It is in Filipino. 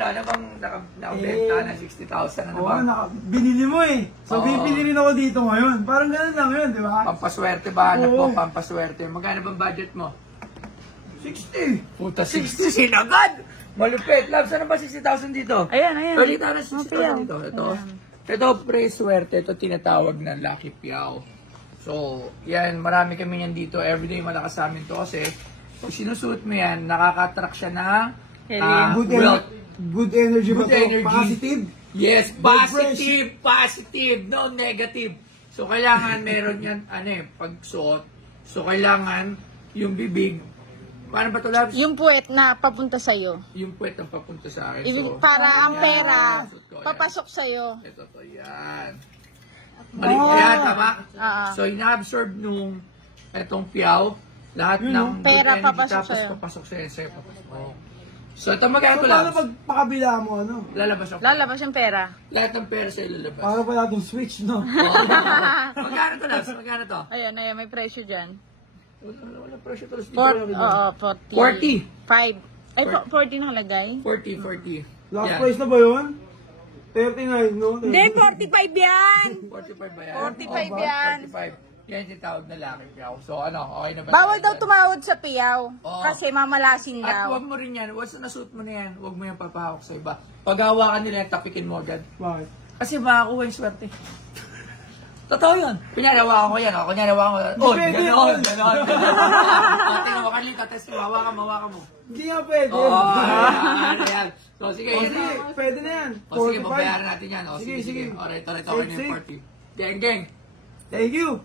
ano bang nakabenta na 60,000? Ano ba? Binili mo eh. So, bibili rin ako dito ngayon. Parang ganun lang yun, di ba? Pampaswerte ba? Hanap mo, pampaswerte. Magkano bang budget mo? 60. Puta, 60 sinagad! Malupit. Labs, ano ba 60,000 dito? Ayan. Pwede tayo na 60,000 dito. Ito, pre-swerte. Ito tinatawag na Lucky Piao. So, yan, marami kami yan dito. Everyday malakas sa amin to kasi pag sinusuot mo yan, nakaka-attract siya ng good energy. Good energy. Positive. Yes, positive, no negative. So, kailangan meron yan, pagsuot. So, kailangan yung bibig. Paano ba ito, Labs? Yung puwet na papunta sa'yo. Yung puwet ang papunta sa akin. So, para ang pera, papasok sa'yo. Ito to, yan. Yan, tama? So, ina-absorb nung etong piyaw, lahat ng pera good energy, papasok tapos sa'yo. papasok sa'yo. So, ito magkano to, Paano Labs? pag pakabila mo, ano? Lalabas ako. Lalabas yung pera. Lahat ng pera sa'yo lalabas. Para pala itong switch, no? Magkano to, Labs? Magkano to? Ayan, may presyo dyan. Wala presyo to. 40. 40. 5. Ay, 40 nakalagay? 40. Last price na ba yun? 39, no? Hindi, 45 yan! 45 ba yan? 45 yan. 45. Yan yung tawag na Lucky Piao. So ano, okay na ba? Bawal daw tumawad sa piyaw. Oo. Kasi mamalasin At daw. huwag mo rin yan. Once na-suit mo na yan, huwag mo yan papahawak sa iba. Pag hawakan nila yan, tapikin mo agad. Bakit? Kasi makakuha yung swerte. Totoo yun. Kunyari, hawakan ko yan. Kunyari, hawakan ko yan. Oh, gano'n. Tingnan mo, Carlita, test mo. Hawakan mo. Hindi nga pwede. Ayan. So, sige. Pwede na yan. O, sige, babayaran natin yan. Sige. Alright, okay na yung 40. Gang. Thank you.